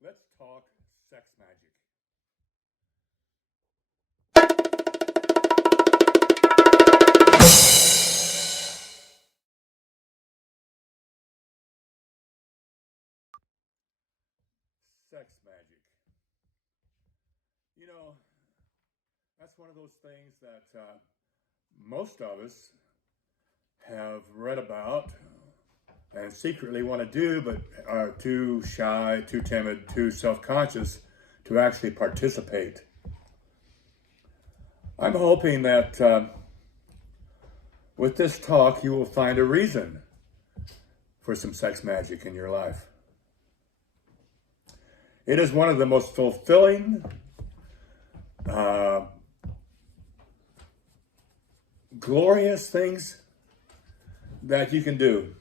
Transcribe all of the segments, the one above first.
Let's talk sex magic. Sex magic. You know, that's one of those things that most of us have read about and secretly want to do, but are too shy, too timid, too self-conscious to actually participate. I'm hoping that with this talk, you will find a reason for some sex magic in your life. It is one of the most fulfilling, glorious things that you can do.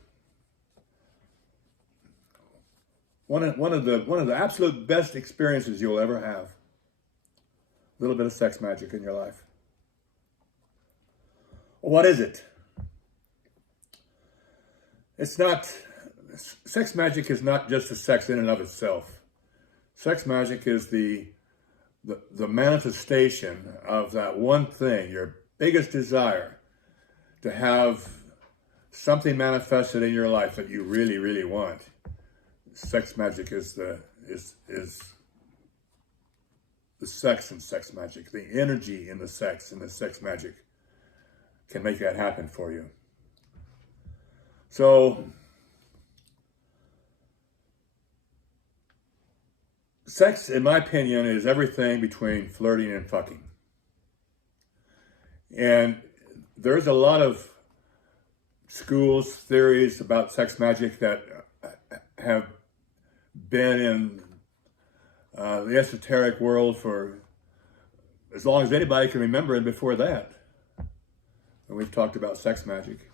One of the absolute best experiences you'll ever have. A little bit of sex magic in your life. What is it? Sex magic is not just the sex in and of itself. Sex magic is the manifestation of that one thing, your biggest desire, to have something manifested in your life that you really, really want. Sex magic is the sex in sex magic. The energy in the sex magic can make that happen for you. So, sex, in my opinion, is everything between flirting and fucking. And there's a lot of schools, theories about sex magic that have been in the esoteric world for as long as anybody can remember, and before that. And we've talked about sex magic.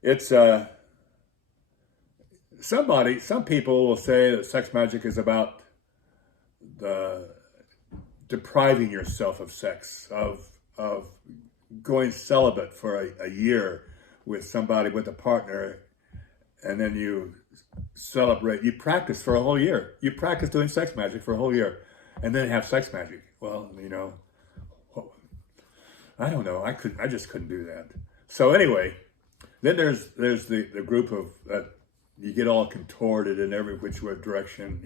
It's some people will say that sex magic is about depriving yourself of sex, of going celibate for a year with somebody, with a partner, and then you celebrate. You practice for a whole year. You practice doing sex magic for a whole year, and then have sex magic. Well, I don't know. I just couldn't do that. So anyway, then there's the group of you get all contorted in every which way direction.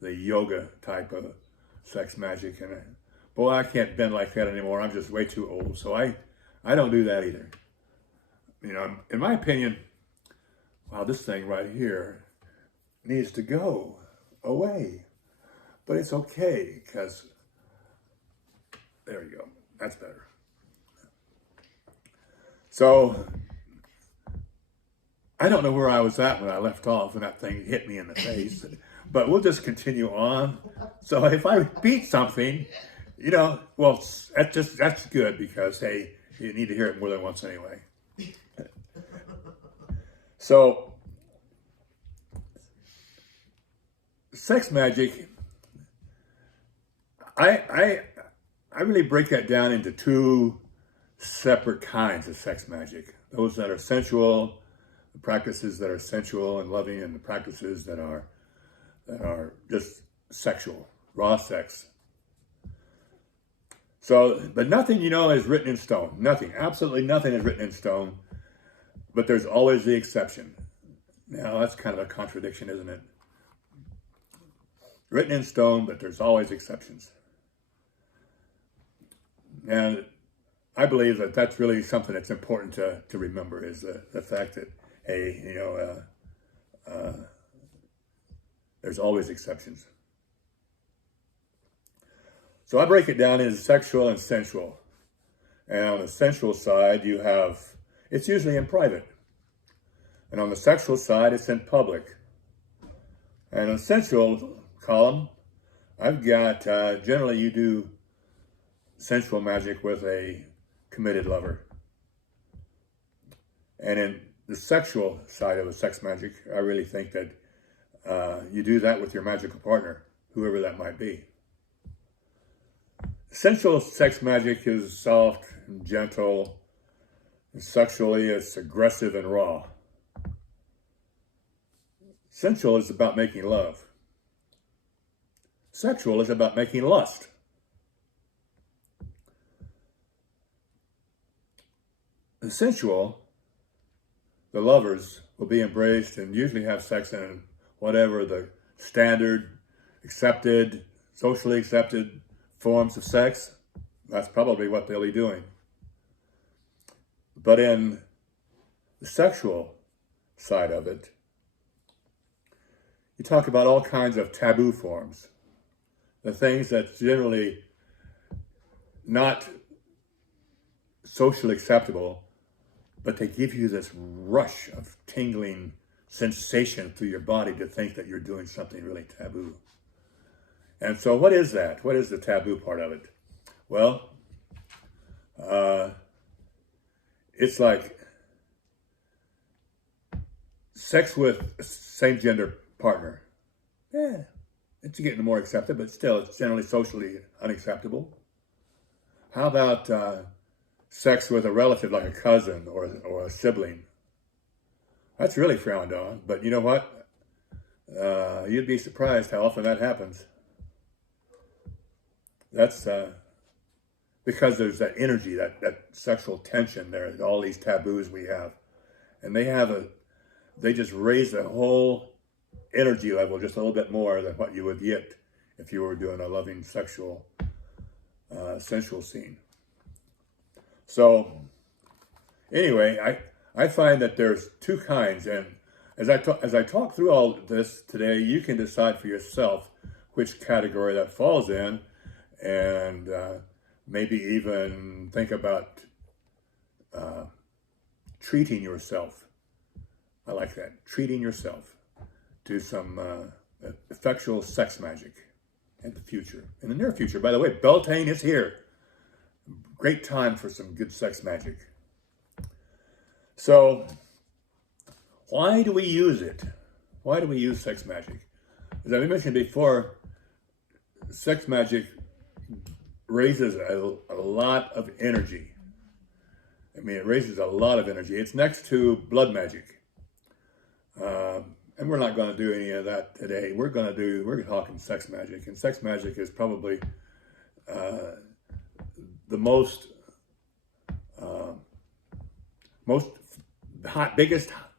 The yoga type of sex magic, and boy, I can't bend like that anymore. I'm just way too old. So I don't do that either. In my opinion, wow, this thing right here needs to go away. But it's okay, because there you go. That's better. So, I don't know where I was at when I left off and that thing hit me in the face. But we'll just continue on. So if I repeat something, well, that's good, because, hey, you need to hear it more than once anyway. So, sex magic, I really break that down into two separate kinds of sex magic. Those that are sensual, the practices that are sensual and loving, and the practices that are just sexual, raw sex. So, but nothing, is written in stone. Nothing, absolutely nothing is written in stone. But there's always the exception. Now, that's kind of a contradiction, isn't it? Written in stone, but there's always exceptions. And I believe that that's really something that's important to remember, is the fact that, hey, there's always exceptions. So I break it down into sexual and sensual. And on the sensual side, it's usually in private. And on the sexual side, it's in public. And on the sensual column, I've got, generally you do sensual magic with a committed lover. And in the sexual side of the sex magic, I really think that you do that with your magical partner, whoever that might be. Sensual sex magic is soft and gentle, and sexually it's aggressive and raw. Sensual is about making love. Sexual is about making lust. The sensual, the lovers, will be embraced and usually have sex in whatever the standard, accepted, socially accepted forms of sex. That's probably what they'll be doing. But in the sexual side of it, you talk about all kinds of taboo forms, the things that's generally not socially acceptable, but they give you this rush of tingling sensation through your body to think that you're doing something really taboo. And so what is that? What is the taboo part of it? Well, it's like sex with a same-gender partner. Yeah, it's getting more accepted, but still, it's generally socially unacceptable. How about sex with a relative like a cousin or a sibling? That's really frowned on, but you know what? You'd be surprised how often that happens. That's because there's that energy, that sexual tension there, all these taboos we have. And they just raise the whole energy level just a little bit more than what you would get if you were doing a loving, sexual, sensual scene. So, anyway, I find that there's two kinds, and as I talk through all this today, you can decide for yourself which category that falls in, and maybe even think about treating yourself. I like that, treating yourself to some effectual sex magic in the future, in the near future. By the way, Beltane is here. Great time for some good sex magic. So, why do we use it? Why do we use sex magic? As I mentioned before, sex magic raises a lot of energy. I mean, it raises a lot of energy. It's next to blood magic. And we're not going to do any of that today. We're talking sex magic. And sex magic is probably the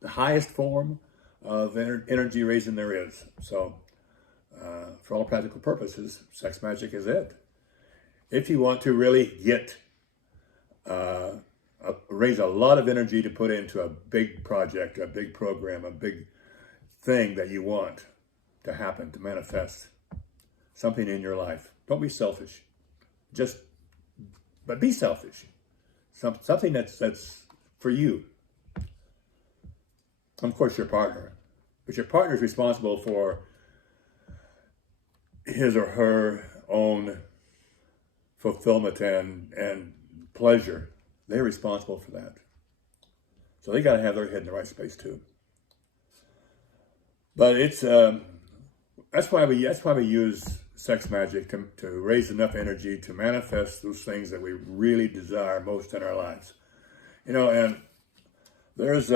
highest form of energy raising there is. So, for all practical purposes, sex magic is it. If you want to really raise a lot of energy to put into a big project, a big program, a big thing that you want to happen, to manifest something in your life, don't be selfish. But be selfish. Something that's for you. Of course, your partner. But your partner is responsible for his or her own fulfillment and pleasure. They're responsible for that. So they got to have their head in the right space too. But it's that's why we use sex magic to raise enough energy to manifest those things that we really desire most in our lives. You know, and there's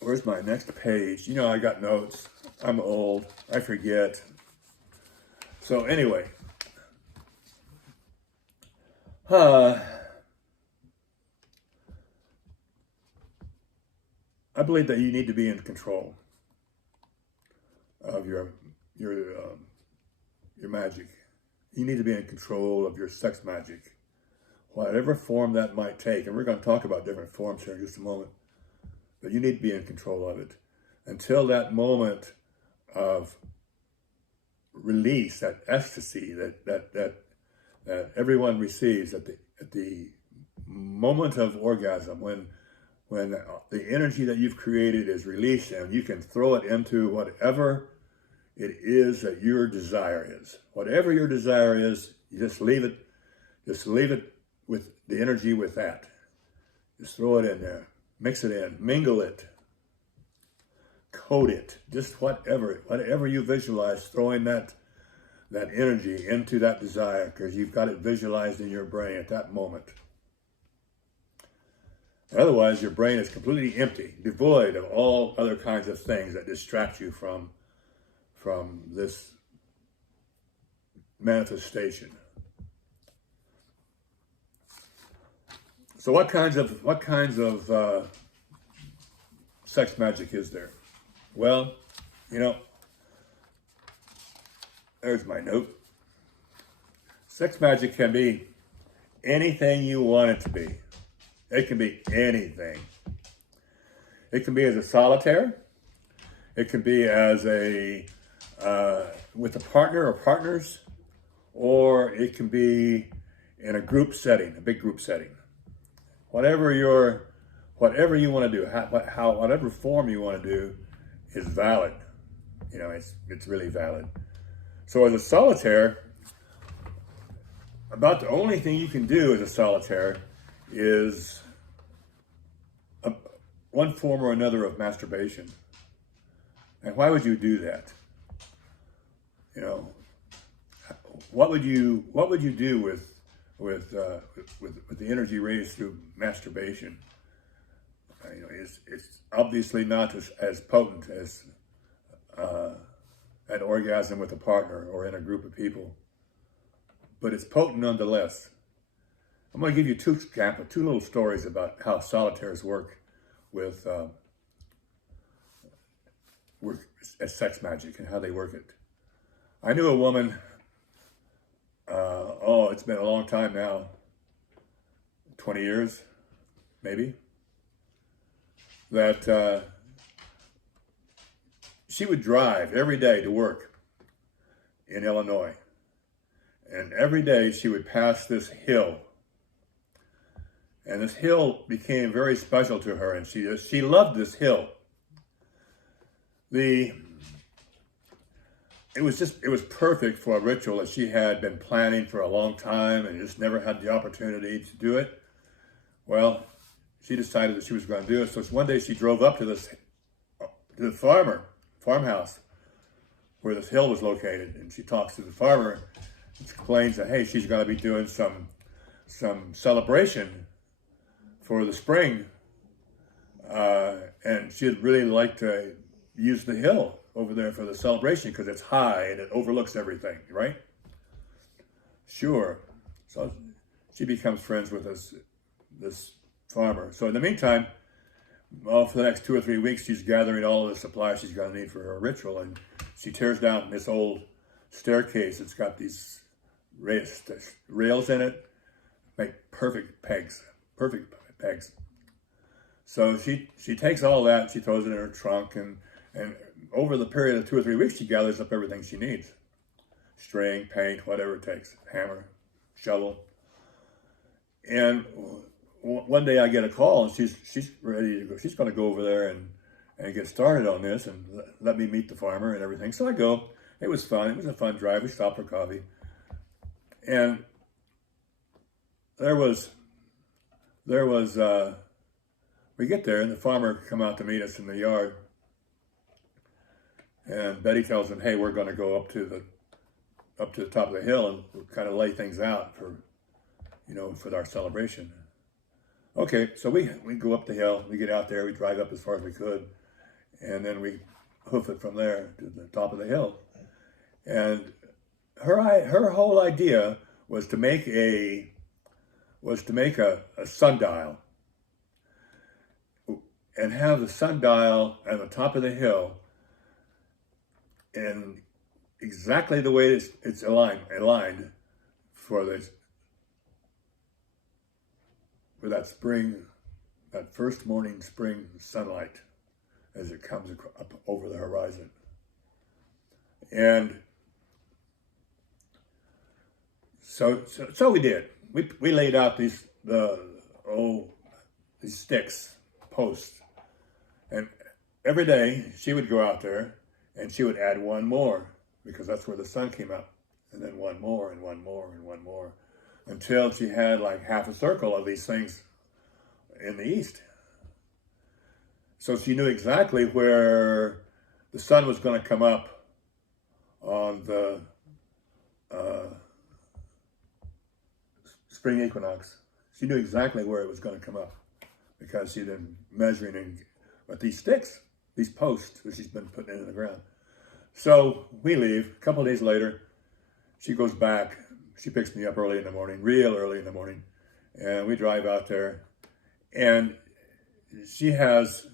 where's my next page? You know, I got notes. I'm old. I forget. So anyway, I believe that you need to be in control of your magic. You need to be in control of your sex magic, whatever form that might take. And we're going to talk about different forms here in just a moment. But you need to be in control of it until that moment of release, that ecstasy that everyone receives at the moment of orgasm, when the energy that you've created is released and you can throw it into whatever it is that your desire is. Whatever your desire is, you just leave it with the energy with that. Just throw it in there, mix it in, mingle it, coat it, just whatever you visualize, throwing that energy into that desire, because you've got it visualized in your brain at that moment. Otherwise, your brain is completely empty, devoid of all other kinds of things that distract you from this manifestation. So, what kinds of sex magic is there? Well, you know, there's my note. Sex magic can be anything you want it to be. It can be anything. It can be as a solitaire. It can be as a with a partner or partners, or it can be in a group setting, a big group setting. Whatever you want to do, whatever form you want to do, is valid. You know, it's really valid. So as a solitaire, about the only thing you can do as a solitaire is one form or another of masturbation. And why would you do that? You know, what would you do with the energy raised through masturbation? You know, it's obviously not as potent as an orgasm with a partner or in a group of people, but it's potent nonetheless. I'm going to give you two little stories about how solitaires work with as sex magic and how they work it. I knew a woman. It's been a long time now. 20 years, maybe. That she would drive every day to work in Illinois. And every day she would pass this hill. And this hill became very special to her, and she loved this hill. It was perfect for a ritual that she had been planning for a long time and just never had the opportunity to do it. Well, she decided that she was going to do it. So one day she drove up to the farmhouse where this hill was located, and she talks to the farmer and explains that, hey, she's going to be doing some celebration for the spring, and she'd really like to use the hill over there for the celebration because it's high and it overlooks everything, right? Sure. So she becomes friends with this farmer. So in the meantime, for the next 2 or 3 weeks, she's gathering all of the supplies she's going to need for her ritual, and she tears down this old staircase. It's got these rails in it, make perfect pegs. So she takes all that, she throws it in her trunk, and over the period of 2 or 3 weeks, she gathers up everything she needs. String, paint, whatever it takes, hammer, shovel. And one day I get a call, and she's ready to go. She's going to go over there and get started on this and let me meet the farmer and everything. So I go. It was fun. It was a fun drive. We stopped for coffee. And we get there, and the farmer come out to meet us in the yard. And Betty tells him, hey, we're going to go up to the top of the hill and we'll kind of lay things out for our celebration. Okay, so we go up the hill, we get out there, we drive up as far as we could, and then we hoof it from there to the top of the hill. And her whole idea was to make a sundial and have the sundial at the top of the hill in exactly the way it's aligned for that first morning spring sunlight as it comes up over the horizon. And so we did. We laid out these sticks, posts, and every day she would go out there and she would add one more because that's where the sun came up, and then one more and one more and one more, until she had like half a circle of these things in the east. So she knew exactly where the sun was going to come up on the spring equinox. She knew exactly where it was going to come up because she'd been measuring with these sticks, these posts, which she's been putting in the ground. So we leave. A couple of days later, she goes back. She picks me up early in the morning, real early in the morning, and we drive out there. And she has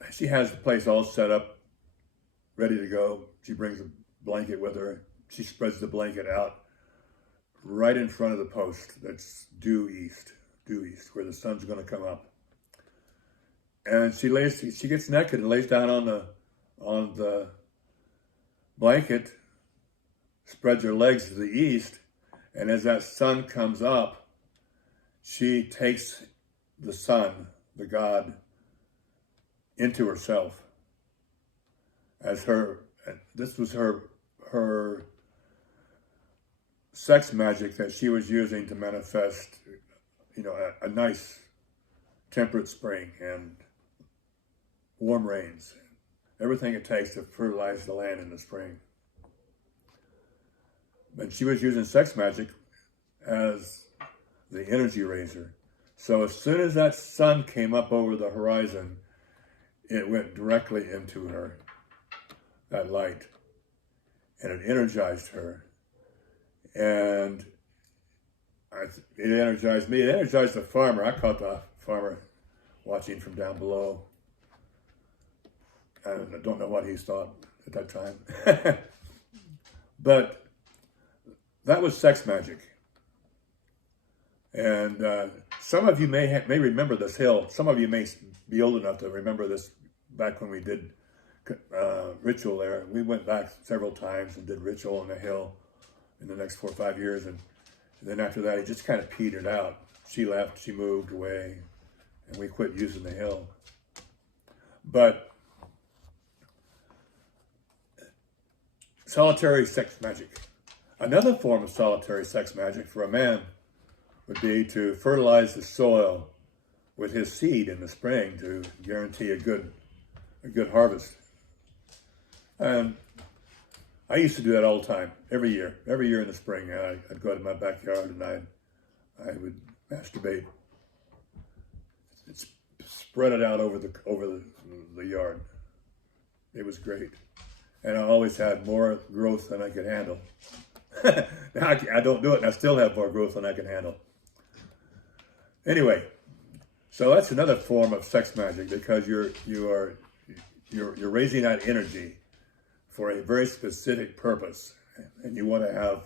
the place all set up, ready to go. She brings a blanket with her. She spreads the blanket out right in front of the post that's due east, where the sun's going to come up. And she gets naked and lays down on the blanket, spreads her legs to the east, and as that sun comes up, she takes the sun, the god, into herself as her. This was her sex magic that she was using to manifest, a nice temperate spring and warm rains, everything it takes to fertilize the land in the spring. And she was using sex magic as the energy raiser. So as soon as that sun came up over the horizon, it went directly into her, that light, and it energized her. And it energized me. It energized the farmer. I caught the farmer watching from down below. I don't know what he thought at that time. But that was sex magic. And some of you may remember this hill. Some of you may be old enough to remember this back when we did ritual there. We went back several times and did ritual on the hill in the next 4 or 5 years. And then after that, it just kind of petered out. She left, she moved away, and we quit using the hill. But solitary sex magic. Another form of solitary sex magic for a man would be to fertilize the soil with his seed in the spring to guarantee a good harvest. And I used to do that all the time, every year in the spring. I'd go to my backyard and I would masturbate, spread it out over the yard. It was great, and I always had more growth than I could handle. Now I don't do it, and I still have more growth than I can handle. Anyway, so that's another form of sex magic, because you're raising that energy for a very specific purpose, and you want to have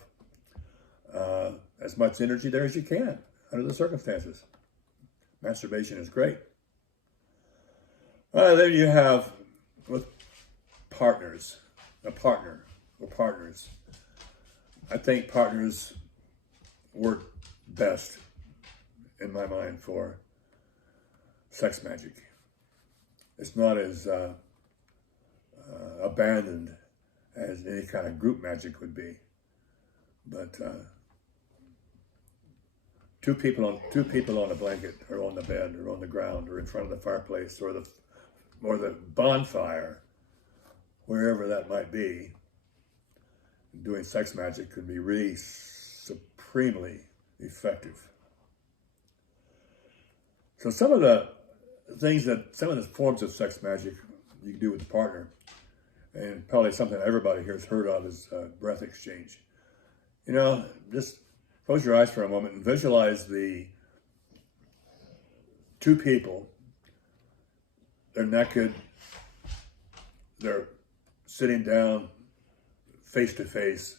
as much energy there as you can under the circumstances. Masturbation is great. Then you have with partners, a partner or partners. I think partners work best, in my mind, for sex magic. It's not as abandoned as any kind of group magic would be, but two people on a blanket, or on the bed, or on the ground, or in front of the fireplace, or the bonfire, wherever that might be, doing sex magic could be really supremely effective. So some of the forms of sex magic you can do with a partner, and probably something everybody here has heard of, is breath exchange. Just close your eyes for a moment and visualize the two people. They're naked, they're sitting down face to face,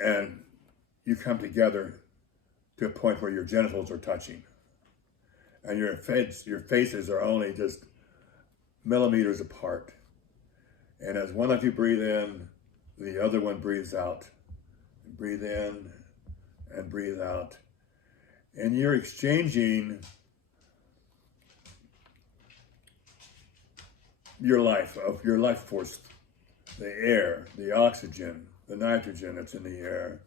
and you come together to a point where your genitals are touching, and your faces are only just millimeters apart. And as one of you breathe in, the other one breathes out. Breathe in and breathe out. And you're exchanging your life force, the air, the oxygen, the nitrogen that's in the air,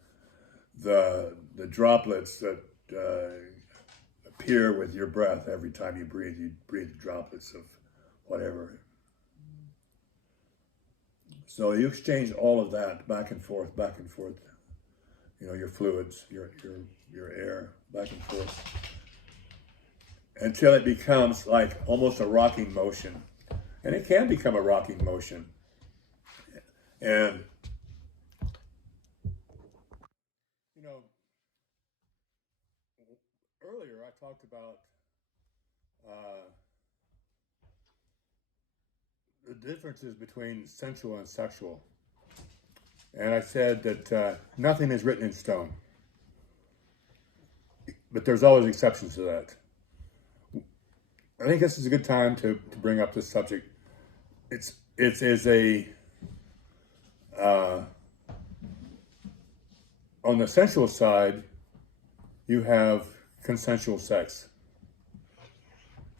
the droplets that appear with your breath. Every time you breathe droplets of whatever. So you exchange all of that back and forth. Your fluids, your air, back and forth. until it becomes like almost a rocking motion. And it can become a rocking motion. And, you know, earlier I talked about the differences between sensual and sexual. And I said that nothing is written in stone. But there's always exceptions to that. I think this is a good time to bring up this subject. It is a on the sensual side, you have consensual sex,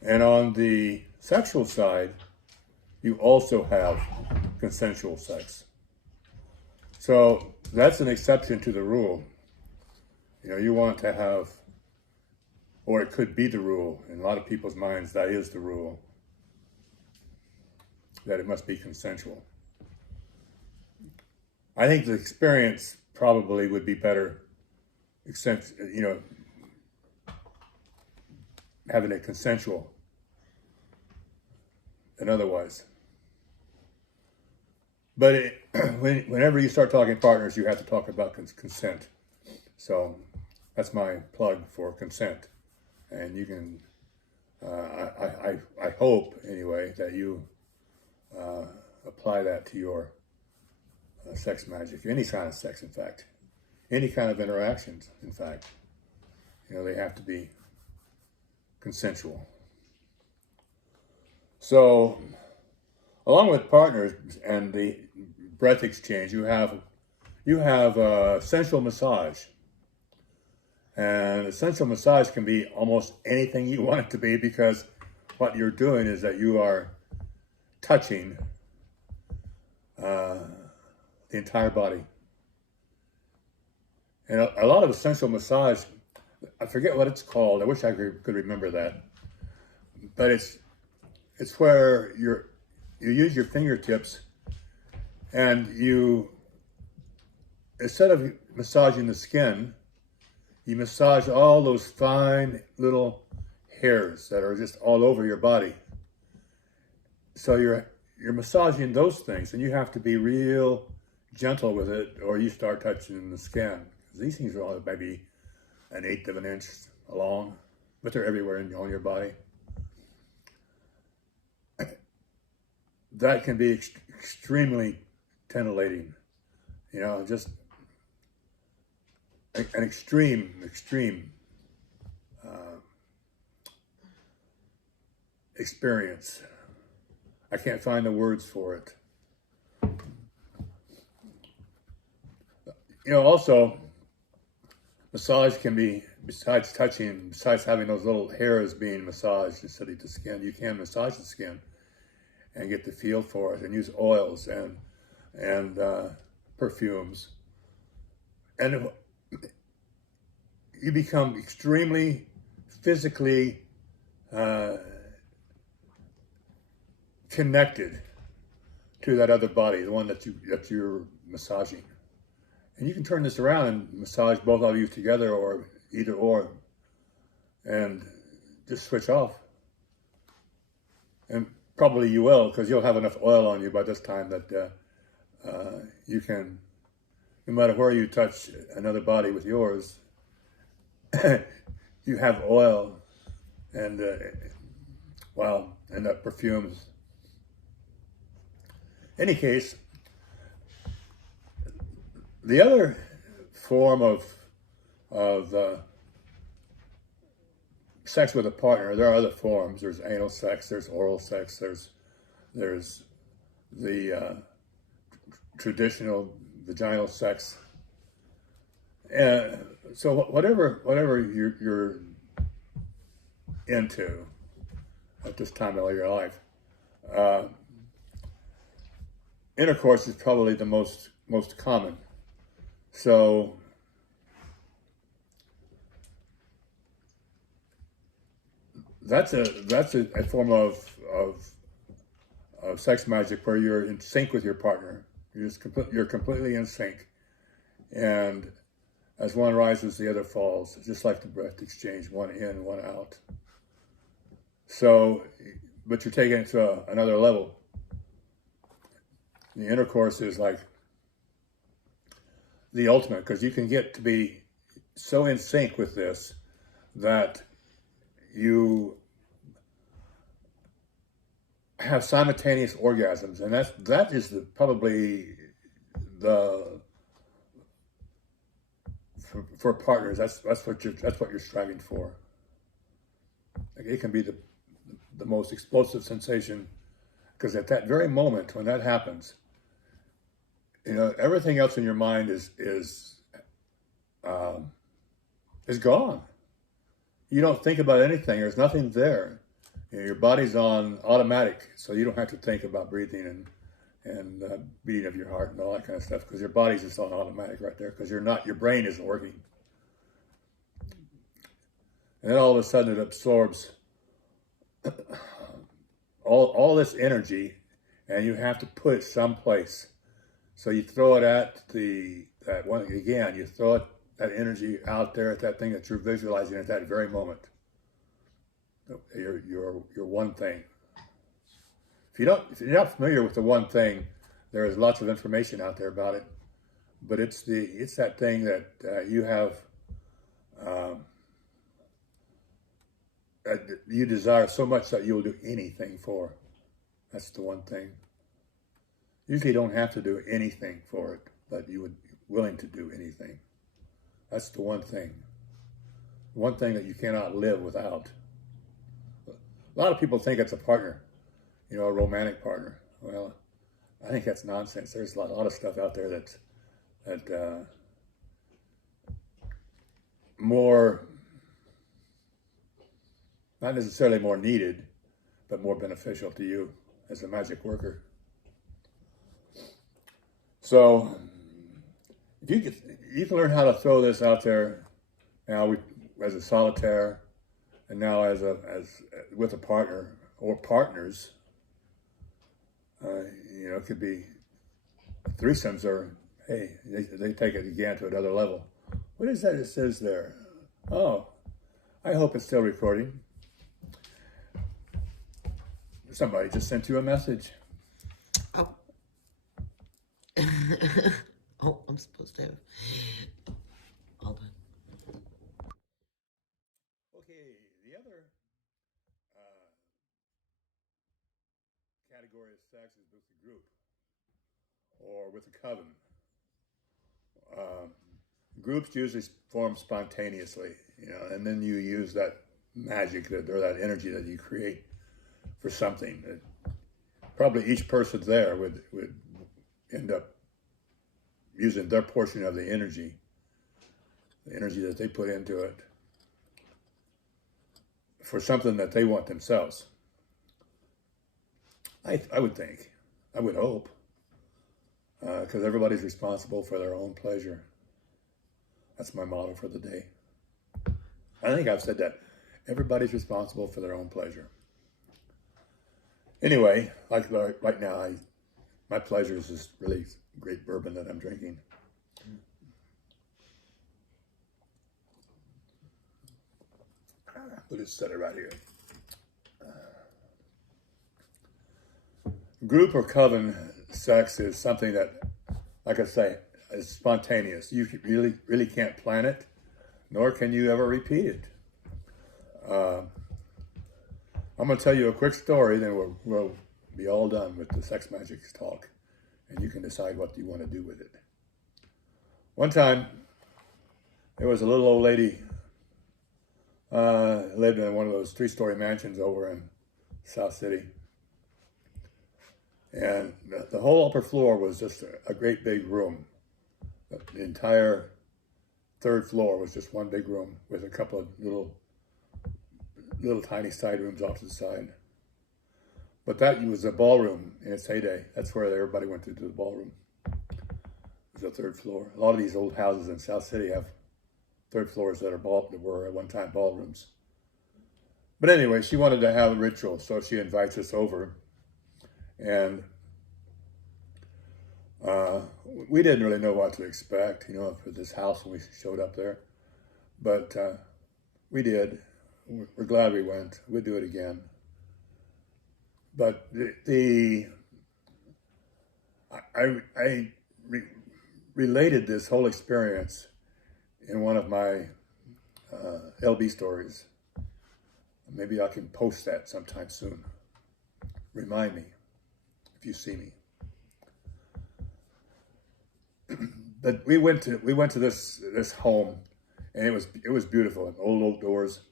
and on the sexual side, you also have consensual sex. So that's an exception to the rule. You know, you want to have, or it could be the rule. In a lot of people's minds, that is the rule, that it must be consensual. I think the experience probably would be better, you know, having it consensual than otherwise. But whenever you start talking partners, you have to talk about consent. So that's my plug for consent. And you can, I hope anyway, that you apply that to your sex magic, any kind of sex, in fact, any kind of interactions, in fact. You know, they have to be consensual. So, along with partners and the breath exchange, you have sensual massage. And a sensual massage can be almost anything you want it to be, because what you're doing is that you are touching the entire body. And a lot of sensual massage, I forget what it's called. I wish I could remember that. But it's where you use your fingertips and you, instead of massaging the skin, you massage all those fine little hairs that are just all over your body. So you're massaging those things, and you have to be real gentle with it, or you start touching the skin. These things are all maybe 1/8 of an inch long, but they're everywhere on your body. That can be extremely titillating, you know, just an extreme experience. I can't find the words for it. You know, also, massage can be, besides touching, besides having those little hairs being massaged instead of the skin, you can massage the skin and get the feel for it, and use oils and perfumes. And you become extremely physically connected to that other body, the one that you're massaging. And you can turn this around and massage both of you together, or either or, and just switch off. And probably you will, because you'll have enough oil on you by this time that you can, no matter where you touch another body with yours, you have oil and and perfumes. Any case, the other form of sex with a partner, there are other forms. There's anal sex, there's oral sex, there's the traditional vaginal sex. And so whatever you're into at this time of your life, intercourse is probably the most common. So that's a form of sex magic where you're in sync with your partner. You're completely in sync, and as one rises, the other falls, just like the breath exchange, one in, one out. So, but you're taking it to another level. The intercourse is like the ultimate, because you can get to be so in sync with this that you have simultaneous orgasms, and that is probably the for partners. That's what you're striving for. Like, it can be the most explosive sensation, because at that very moment when that happens, everything else in your mind is gone. You don't think about anything. There's nothing there. Your body's on automatic, so you don't have to think about breathing and beating of your heart and all that kind of stuff, because your body's just on automatic right there, because your brain isn't working. And then all of a sudden it absorbs all this energy, and you have to put it someplace. So you throw it at that one again. You throw that energy out there at that thing that you're visualizing at that very moment. Your one thing. If you're not familiar with the one thing, there is lots of information out there about it. But it's that thing that you have that you desire so much that you'll do anything for. That's the one thing. Usually you don't have to do anything for it, but you would be willing to do anything. That's the one thing. One thing that you cannot live without. A lot of people think it's a partner, a romantic partner. Well, I think that's nonsense. There's a lot of stuff out there that more, not necessarily more needed, but more beneficial to you as a magic worker. So, if you can learn how to throw this out there now as a solitaire, and now as with a partner or partners. It could be threesomes, or hey, they take it again to another level. What is that it says there? Oh, I hope it's still recording. Somebody just sent you a message. Oh. Oh, I'm supposed to have. Hold on. Okay, the other category of sex is with the group or with a coven. Groups usually form spontaneously, and then you use that magic or that energy that you create for something. Probably each person there would end up using their portion of the energy that they put into it, for something that they want themselves. I would think, I would hope, because everybody's responsible for their own pleasure. That's my motto for the day. I think I've said that. Everybody's responsible for their own pleasure. Anyway, like right now, my pleasure is this really great bourbon that I'm drinking. We'll just set it right here. Group or coven sex is something that, like I say, is spontaneous. You really can't plan it, nor can you ever repeat it. I'm going to tell you a quick story, then we'll be all done with the sex magic talk, and you can decide what you want to do with it. One time, there was a little old lady lived in one of those 3-story mansions over in South City. And the whole upper floor was just a great big room. The entire 3rd floor was just one big room with a couple of little tiny side rooms off to the side. But that was a ballroom in its heyday. That's where everybody went to do the ballroom. It was the 3rd floor. A lot of these old houses in South City have 3rd floors that were at one time ballrooms. But anyway, she wanted to have a ritual, so she invites us over. And we didn't really know what to expect, for this house when we showed up there. But we did. We're glad we went. We'd do it again. but I related this whole experience in one of my LB stories. Maybe I can post that sometime soon. Remind me if you see me. But we went to this home, and it was beautiful. Old doors,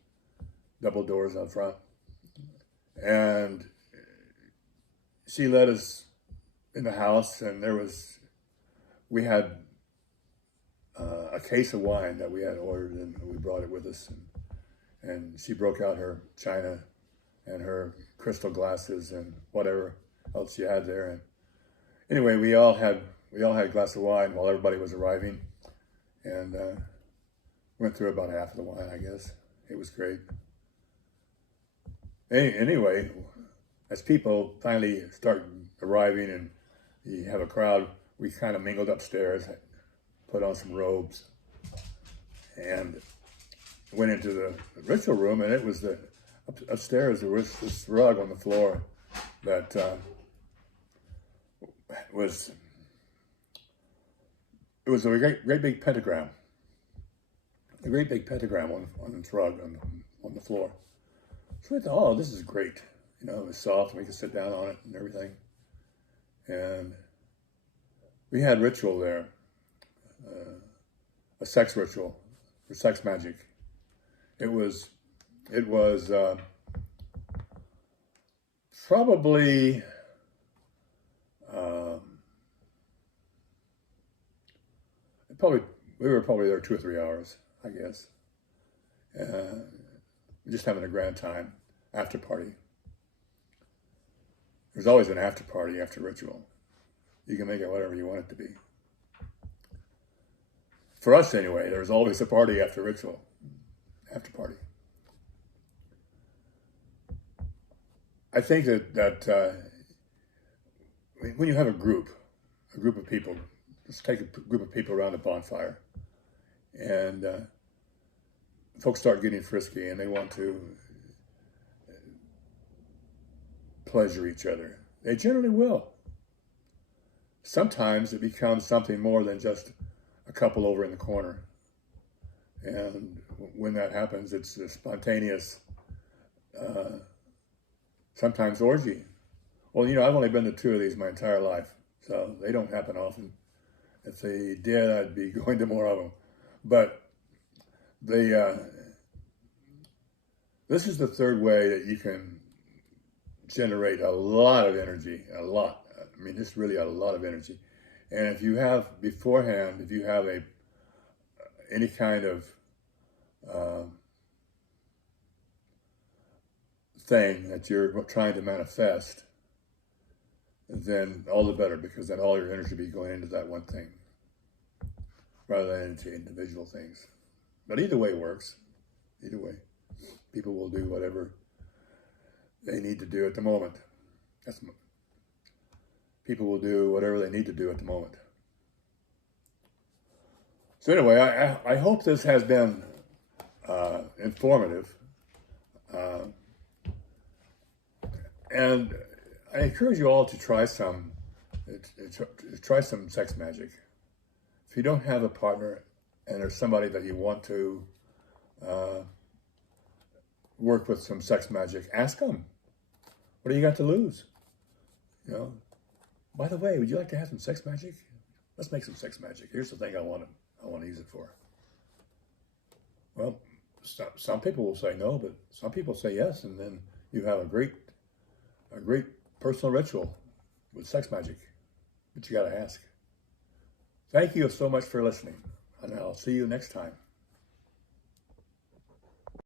double doors out front, and she led us in the house, and we had a case of wine that we had ordered, and we brought it with us, and she broke out her china and her crystal glasses and whatever else she had there. And anyway, we all had a glass of wine while everybody was arriving, and went through about half of the wine, I guess. It was great. Anyway, as people finally start arriving and you have a crowd, we kind of mingled upstairs, put on some robes, and went into the ritual room, and it was upstairs there was this rug on the floor that was a great big pentagram, on this rug on the floor. So I thought, oh, this is great. You know, it was soft, and we could sit down on it and everything. And we had ritual there, a sex ritual for sex magic. It was probably we were probably there 2 or 3 hours, I guess. Just having a grand time, after party. There's always an after party after ritual. You can make it whatever you want it to be. For us, anyway, there's always a party after ritual, after party. I think that when you have a group of people, just take a group of people around a bonfire, and folks start getting frisky, and they want to pleasure each other. They generally will. Sometimes it becomes something more than just a couple over in the corner. And when that happens, it's a spontaneous, sometimes orgy. Well, you know, I've only been to 2 of these my entire life, so they don't happen often. If they did, I'd be going to more of them. But this is the third way that you can generate a lot of energy, a lot. I mean, it's really a lot of energy. And if you have beforehand, if you have any kind of thing that you're trying to manifest, then all the better, because then all your energy will be going into that one thing rather than into individual things. But either way works. Either way, people will do whatever they need to do at the moment. People will do whatever they need to do at the moment. So anyway, I hope this has been informative. And I encourage you all to try some sex magic. If you don't have a partner and there's somebody that you want to work with some sex magic, ask them. What do you got to lose? You know. By the way, would you like to have some sex magic? Let's make some sex magic. Here's the thing I want to use it for. Well, some people will say no, but some people say yes, and then you have a great personal ritual with sex magic. But you got to ask. Thank you so much for listening, and I'll see you next time.